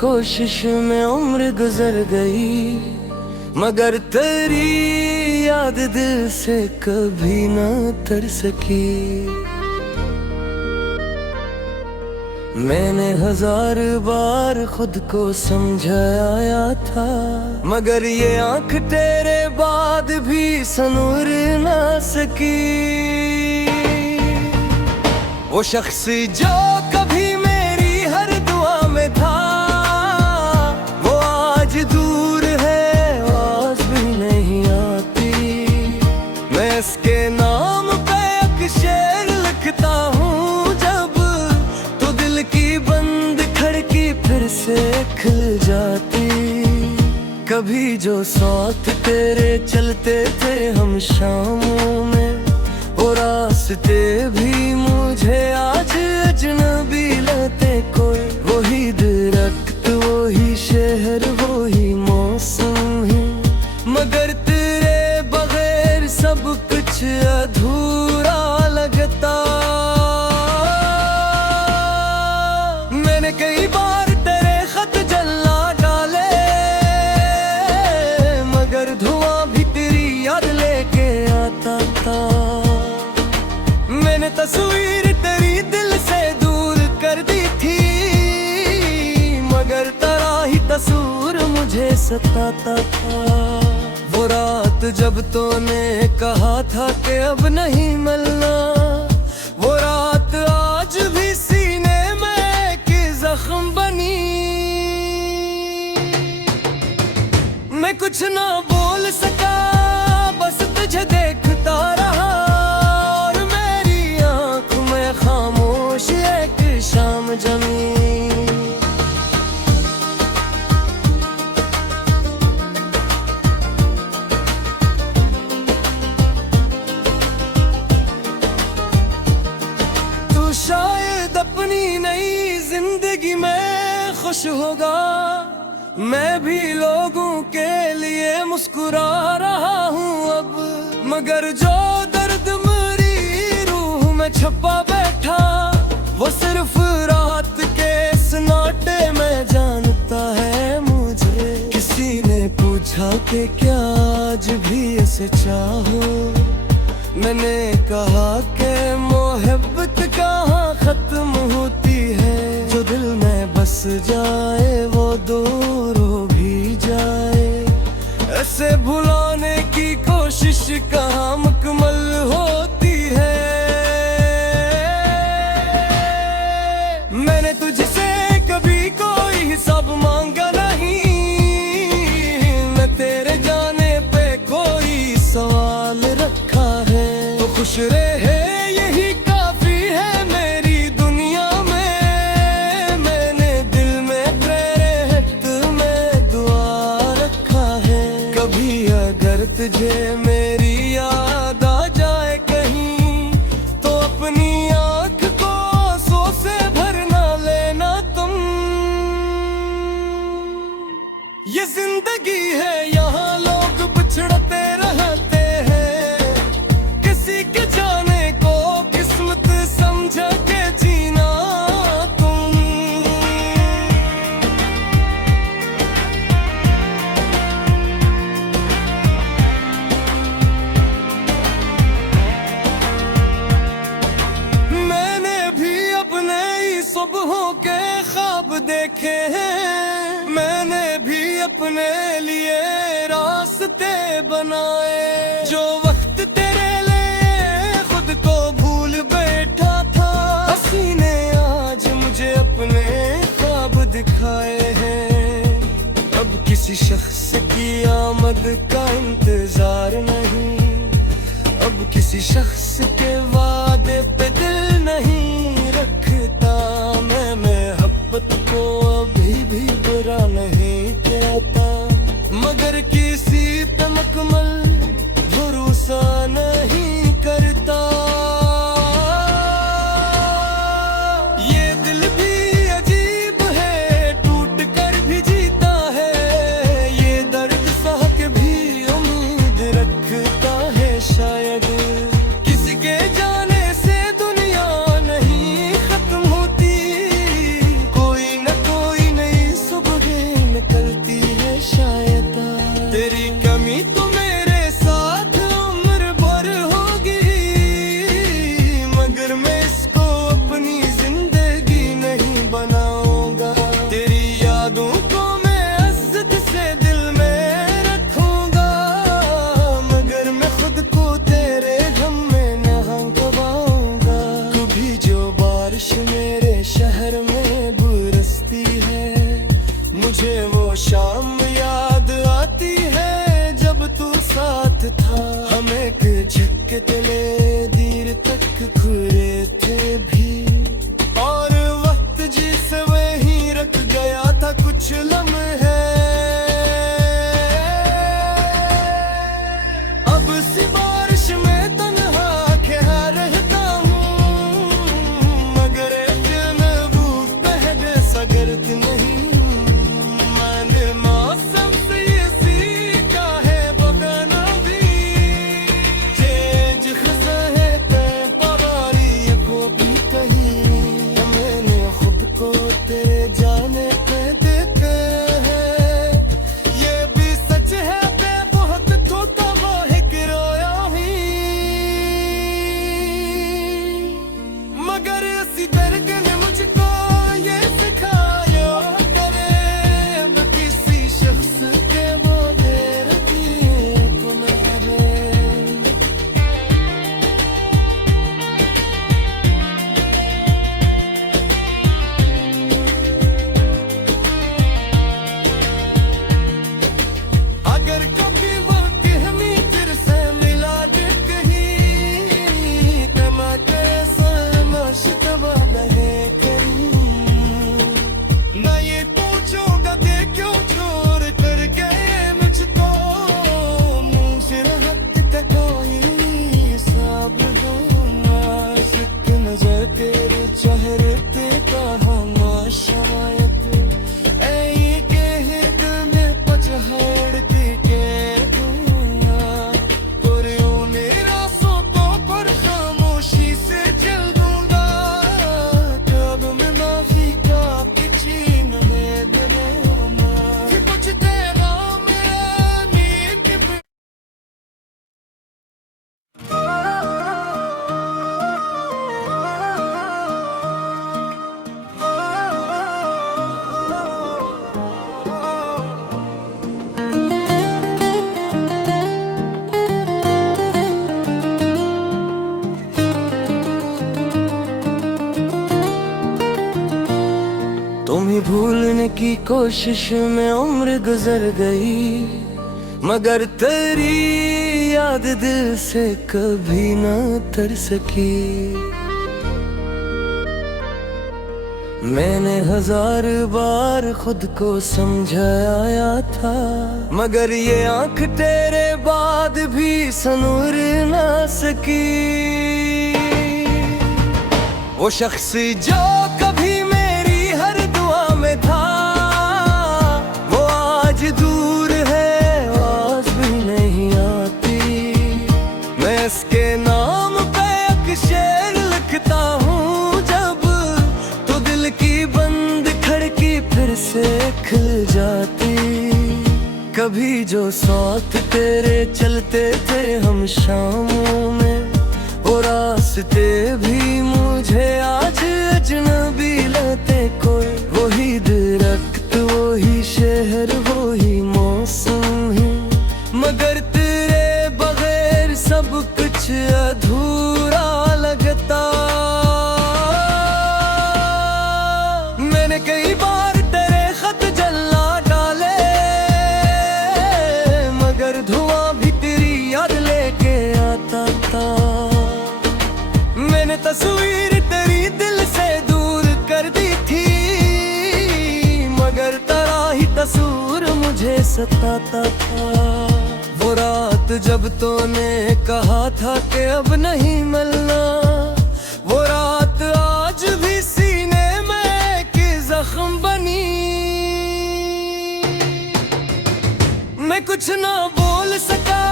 कोशिश में उम्र गुजर गई, मगर तेरी याद दिल से कभी ना उतर सकी। मैंने 1000 बार खुद को समझाया था, मगर ये आंख तेरे बाद भी सनूर ना सकी। वो शख्स जो कभी मेरी हर दुआ में था, वो आज दूर है, आवाज भी नहीं आती। मैं इसके नाम पे एक शेर लिखता हूँ जब, तो दिल की बंद खिड़की फिर से खुल जाती। कभी जो साथ तेरे चलते थे हम शामों में, वो रास्ते भी मुझे आज अजनबी लगते। कोई वही दरख्त, वही शहर, वही मौसम है, मगर तेरे बगैर सब कुछ अधूरा लगता। मैंने कई बार तेरे खत जला डाले, मगर धुआं भी तेरी याद लेके आता था। मैंने तस्वीर तेरी दिल से दूर कर दी थी, मगर तेरा ही तस्वीर मुझे सताता था। वो रात जब तूने कहा था कि अब नहीं मिलना, वो रात आज भी सीने में एक जख्म बनी। मैं कुछ ना बोल सका, बस तुझे देखता रहा, और मेरी आंख में खामोश एक शाम जमी। तू शायद अपनी नई जिंदगी में खुश होगा, मैं भी लोगों के लिए मुस्कुरा रहा हूँ अब। मगर जो दर्द मेरी रूह में छुपा बैठा, वो सिर्फ रात के सन्नाटे में जानता है मुझे। किसी ने पूछा कि क्या आज भी ऐसे चाहो, मैंने कहा कि मोहब्बत कहाँ खत्म होती है। जो दिल में बस जाए वो दूर हो भी जाए, ऐसे भुलाने की कोशिश कहाँ मुकम्मल होती है। मैंने तुझसे कभी कोई हिसाब मांगा नहीं, मैं तेरे जाने पे कोई सवाल रखा है। तो खुश रहे यही काफी है मेरी दुनिया में, मैंने दिल में तेरे हक में दुआ रखा है। कभी अगर तुझे मेरी याद आ जाए कहीं, तो अपनी आंख को आंसू से भर ना लेना तुम। ये जिंदगी है, यहाँ लोग बिछड़ते रहते हैं, किसी के जाने को किस्मत समझ के जीना तुम। मैंने भी अपने ही सुबहों के ख्वाब देखे हैं, मैंने भी अपने लिए रास्ते बनाए। जो वक्त तेरे लिए खुद को भूल बैठा था, हंसी ने आज मुझे अपने ख्वाब दिखाए हैं। अब किसी शख्स की आमद का इंतजार नहीं, अब किसी शख्स के वादे पे दिल नहीं रखता। मैं मोहब्बत को अभी भी बुरा नहीं कहता, मगर किसी पे मुकम्मल भरोसा नहीं करता। ये दिल भी अजीब है, टूट कर भी जीता है, ये दर्द सह के भी उम्मीद रखता है। शायद किसी के जाने से दुनिया नहीं खत्म होती, कोई न कोई नई सुबह साथ था। हम एक झटके तले देर तक घुरे थे भी, और वक्त जिसे वहीं रख गया था कुछ लम्हे। अब सी बारिश में तन्हा क्या रहता हूँ, मगर एक महबूब पहले सगरत नहीं। मैंने मौसम से ये सीखा है बगाना भी, तेज खसा है तय पवारी को भी कहीं। मैंने खुद को तेरे जाने पे देते हैं, ये भी सच है मैं बहुत टूटा वो है कि रोया ही, मगर इसी दर्द ने मुझको ये सिखाया करे, अब किसी शख्स के वो दे रखिए तुम्हारे। अगर कभी वक्त हमें फिर से मिला दे कहीं, तमा कैसा मशतबा लगे कहीं। मैं ये पूछूंगा दे क्यों छोड़ कर गए मुझको, मुंह से रहत का कोई साब दूंगा। एक नजर तेरे चेहरे पे कहा शायद ऐ के दिल में पचहड़ के दूंगा। और यूं मेरा सोतों पर खामोशी से चल दूंगा, कब मैं माफी का किचीन में दूंगा। कि कुछ तेरा मेरा नीक पे तुम्हें भूलने की कोशिश में उम्र गुजर गई, मगर तेरी याद दिल से कभी न तर सकी। मैंने 1000 बार खुद को समझाया था, मगर ये आंख तेरे बाद भी सनूर ना सकी। वो शख्स जो कभी मेरी हर दुआ में था, वो आज दूर है आवाज भी नहीं आती। मैं इसके नाम पे एक शेर लिखता हूँ जब, तो दिल की बंद खिड़की फिर से खुल जाती। कभी जो साथ तेरे चलते थे हम शामों में, वो रास्ते भी मुझे आज अजनबी लगते कोई। वही दरख्त वही शहर वही मौसम है, मगर तेरे बगैर सब कुछ अधूरा लगता। मैंने कई बार तेरे खत जला डाले, मगर धुआं भी तेरी याद लेके आता था। मैंने तस्वीर तेरी दिल से दूर कर दी थी, मगर तेरा ही तस्वीर मुझे सताता था। वो रात जब तूने कहा था कि अब नहीं मिलना, वो रात आज भी सीने में एक जख्म बनी। मैं कुछ ना बोल सका,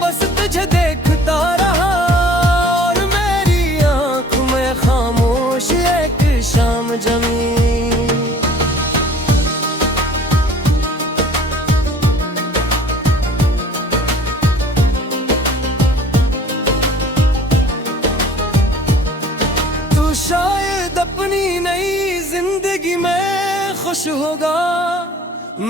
बस तुझे देखता रहा, और मेरी आंख में खामोश एक शाम जमी। तू शायद अपनी नई जिंदगी में खुश होगा,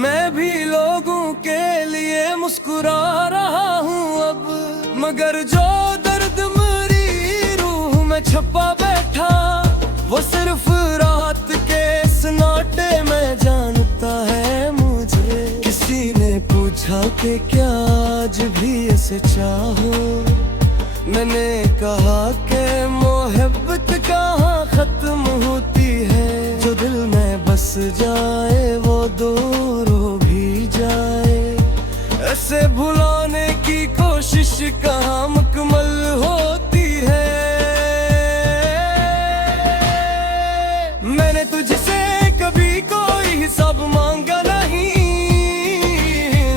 मैं भी लोगों के लिए मुस्कुरा रहा हूँ अब। मगर जो दर्द मेरी रूह में छुपा बैठा, वो सिर्फ रात के सन्नाटे में जानता है मुझे। किसी ने पूछा पूछा कि क्या आज भी ऐसे चाहो। मैंने कहा कि मोहब्बत कहाँ खत्म होती है, जो दिल में बस जाए वो दूर हो भी जाए। ऐसे भुलाने की कोशिश कहाँ मुकम्मल होती है। मैंने तुझसे कभी कोई हिसाब मांगा नहीं,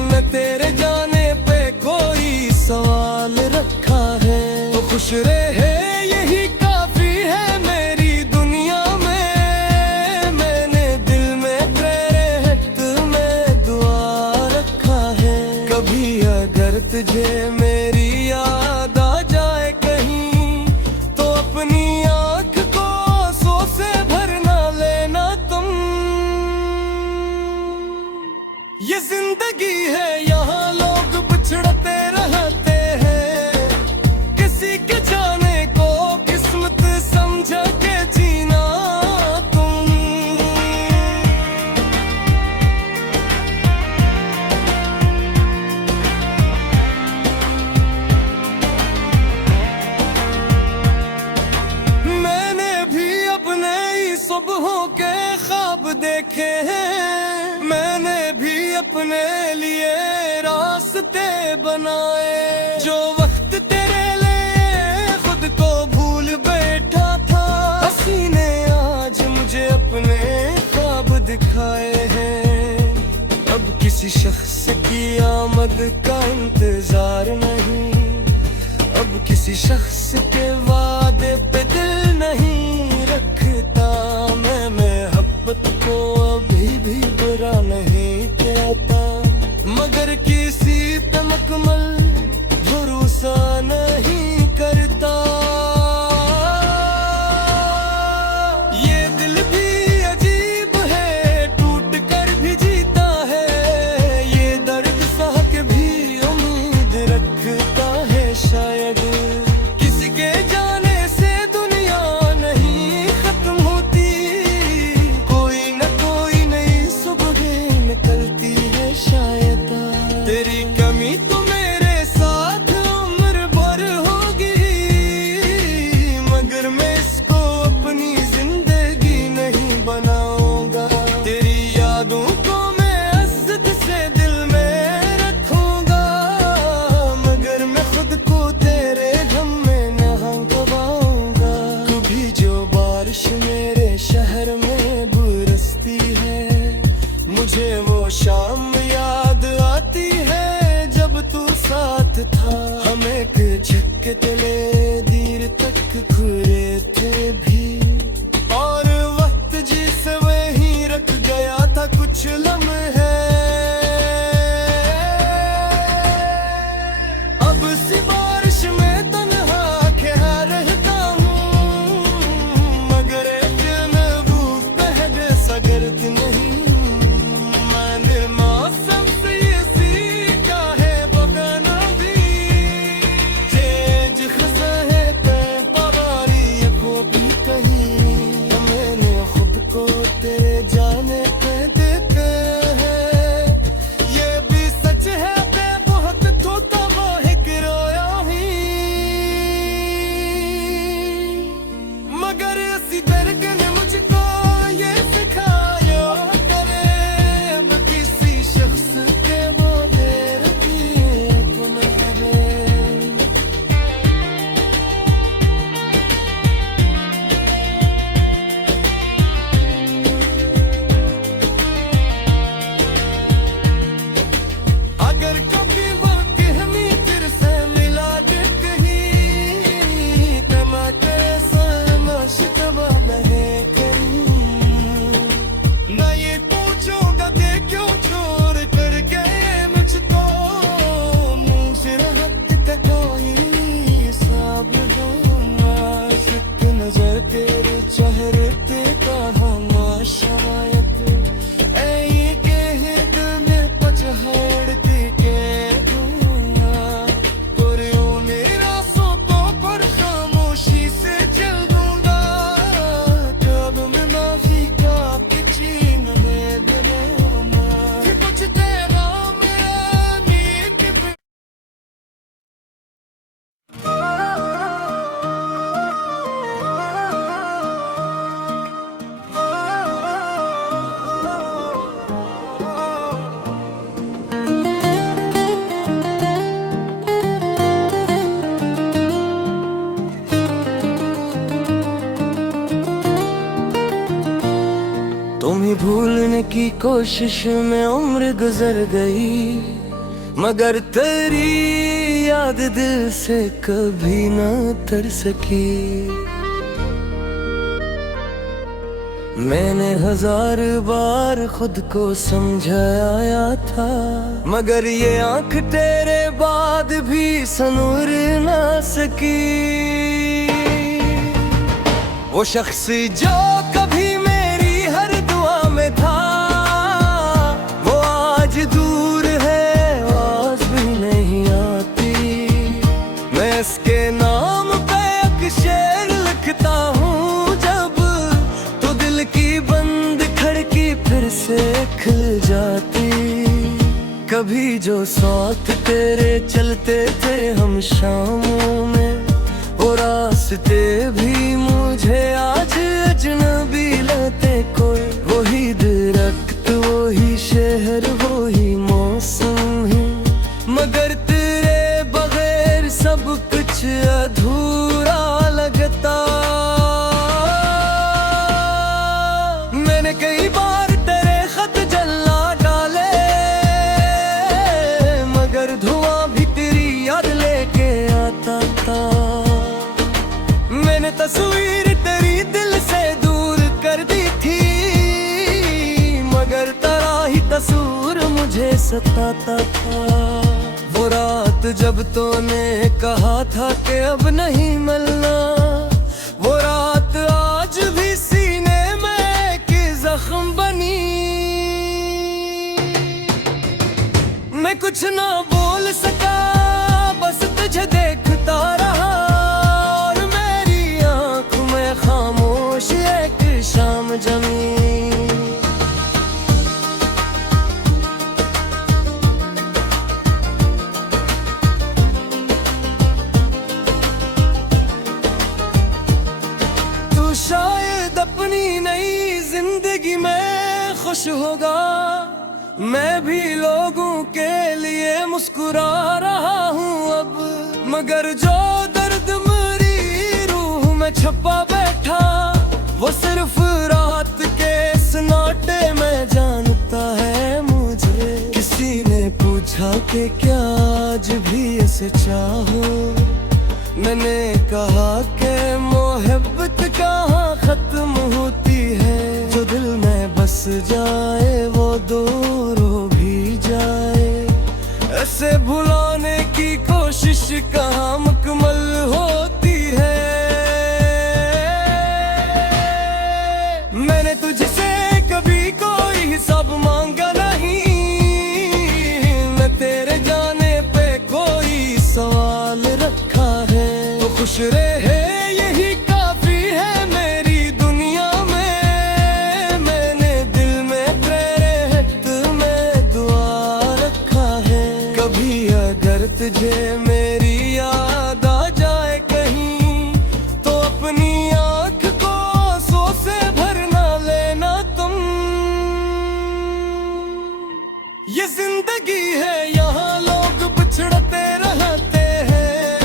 न तेरे जाने पे कोई सवाल रखा है। तो खुश रहे यही काफी है मेरी दुनिया में। मैंने दिल में तेरे हक में दुआ रखा है। कभी अगर तुझे मेरी याद आ जाए कहीं, तो अपनी आंख को आंसुओं से भरना लेना तुम। ये जिंदगी है, यहाँ लोग बिछड़ते रहते हैं। किसी के जाने को किस्मत समझ के जीना तुम। मैंने भी अपने ही सुबहों के ख्वाब देखे हैं। मैंने भी अपने लिए रास्ते बनाए। जो वक्त तेरे लिए खुद को भूल बैठा था, हंसी ने आज मुझे अपने ख्वाब दिखाए हैं। अब किसी शख्स की आमद का इंतजार नहीं, अब किसी शख्स के वादे पे दिल नहीं रखता। मैं मोहब्बत को अभी भी बुरा नहीं कहता, मगर किसी पे मुकम्मल भरोसा नहीं करता। ये दिल भी अजीब है, टूट कर भी जीता है। ये दर्द सह के भी उम्मीद रखता है शायद। किसी के जाने से दुनिया नहीं खत्म होती, कोई न कोई नई सुबह निकलती है शायद। तेरी कमी तो मेरे साथ उम्र भर होगी, मगर मैं इसको अपनी जिंदगी नहीं बनाऊंगा। तेरी यादों को मैं इज्जत से दिल में रखूंगा, मगर मैं खुद को तेरे गम में न गवाऊंगा। कभी जो बारिश मेरे शहर में बरसती है, मुझे वो शाम याद आती है जब तू साथ था। हम एक झटके तले देर तक घुरे थे भी, और वक्त जिसे वहीं रख गया था कुछ लम्हे। अब सी बारिश में तन्हा क्या रहता हूँ, मगर एक महबूब पहले सा गर्द नहीं। मैंने मौसम से ये सीखा है बगाना भी, तेज खसा कोशिश में उम्र गुजर गई, मगर तेरी याद दिल से कभी न उतर सकी। मैंने 1000 बार खुद को समझाया था, मगर ये आंख तेरे बाद भी सनूर ना सकी। वो शख्स जो कभी मेरी हर दुआ में था, वो आज दूर है, आवाज भी नहीं आती। मैं इसके नाम पे एक शेर लिखता हूँ, जब तो दिल की बंद खिड़की फिर से खुल जाती। कभी जो साथ तेरे चलते थे हम शामों में, वो रास्ते भी मुझे आज अजनबी लगते। कोई वही दरख्त, वही शहर, वही मौसम है, मगर तेरे बगैर सब कुछ अधूरा लगता। मैंने कई बार तेरे खत जला डाले, मगर धुआं भी तेरी याद लेके आता था। मैंने तस्वीर तेरी दिल से दूर कर दी थी, मगर तेरा ही तस्वीर मुझे सताता था। वो रात जब तूने कहा था कि अब नहीं मिलना, वो रात आज भी सीने में एक जख्म बनी। मैं कुछ ना बोल सका, बस तुझे देखता रहा, और मेरी आंख में खामोश एक शाम जमी। तू शायद अपनी नई जिंदगी में खुश होगा, मैं भी लोगों के लिए मुस्कुरा रहा हूँ अब। मगर जो दर्द मेरी रूह में छुपा बैठा, वो सिर्फ रात के सन्नाटे में जानता है मुझे। किसी ने पूछा कि क्या आज भी इसे चाहो, मैंने कहा कि मोहब्बत कहाँ खत्म होती है। जो दिल में बस जाए वो दूर हो भी जाए, ऐसे भुलाने की कोशिश कहाँ मुकम्मल होती है। मैंने तुझसे कभी कोई हिसाब मांगा नहीं, मैं तेरे जाने पे कोई सवाल रखा है। तो खुश रहे यही काफी है मेरी दुनिया में, मैंने दिल में तेरे हक में दुआ रखा है। कभी अगर तुझे मेरी याद आ जाए कहीं, तो अपनी आंख को आंसू से भरना लेना तुम। ये जिंदगी है, यहाँ लोग बिछड़ते रहते हैं,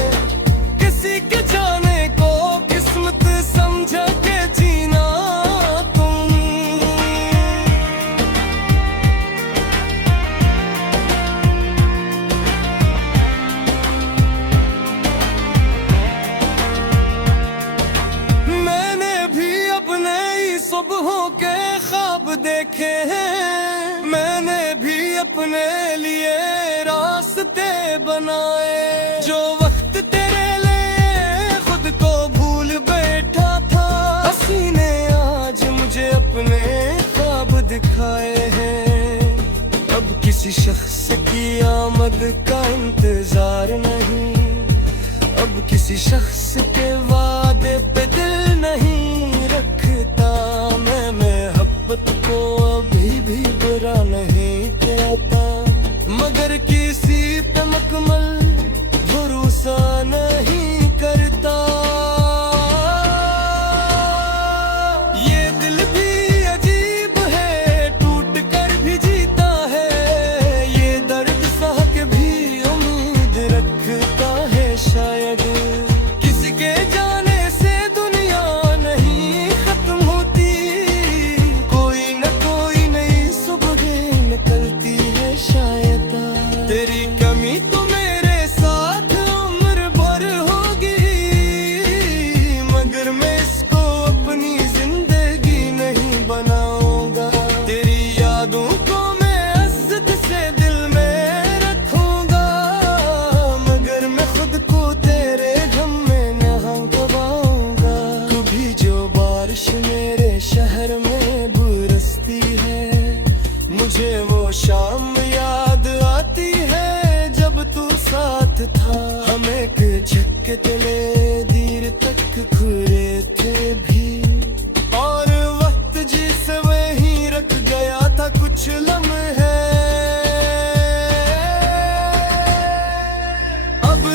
किसी के जाने को किस्मत समझ के जीना तुम। मैंने भी अपने ही सुबहों के ख्वाब देखे हैं, मैंने भी अपने लिए रास्ते बनाए। जो वक्त तेरे लिए खुद को भूल बैठा था, हंसी ने आज मुझे अपने ख्वाब दिखाए हैं। अब किसी शख्स की आमद का इंतजार नहीं, अब किसी शख्स के वादे पे दिल नहीं रखता। मैं मोहब्बत को अभी भी बुरा नहीं कहता, मगर किसी पे मुकम्मल भरोसा नहीं करता। ये दिल भी अजीब है, टूट कर भी जीता है, ये दर्द सह के भी उम्मीद रखता है। शायद किसी के जाने से दुनिया नहीं खत्म होती, कोई न कोई नई सुबह हम एक झटके तले देर तक खुरे थे भी, और वक्त जिसे वहीं रख गया था कुछ लम्हे। अब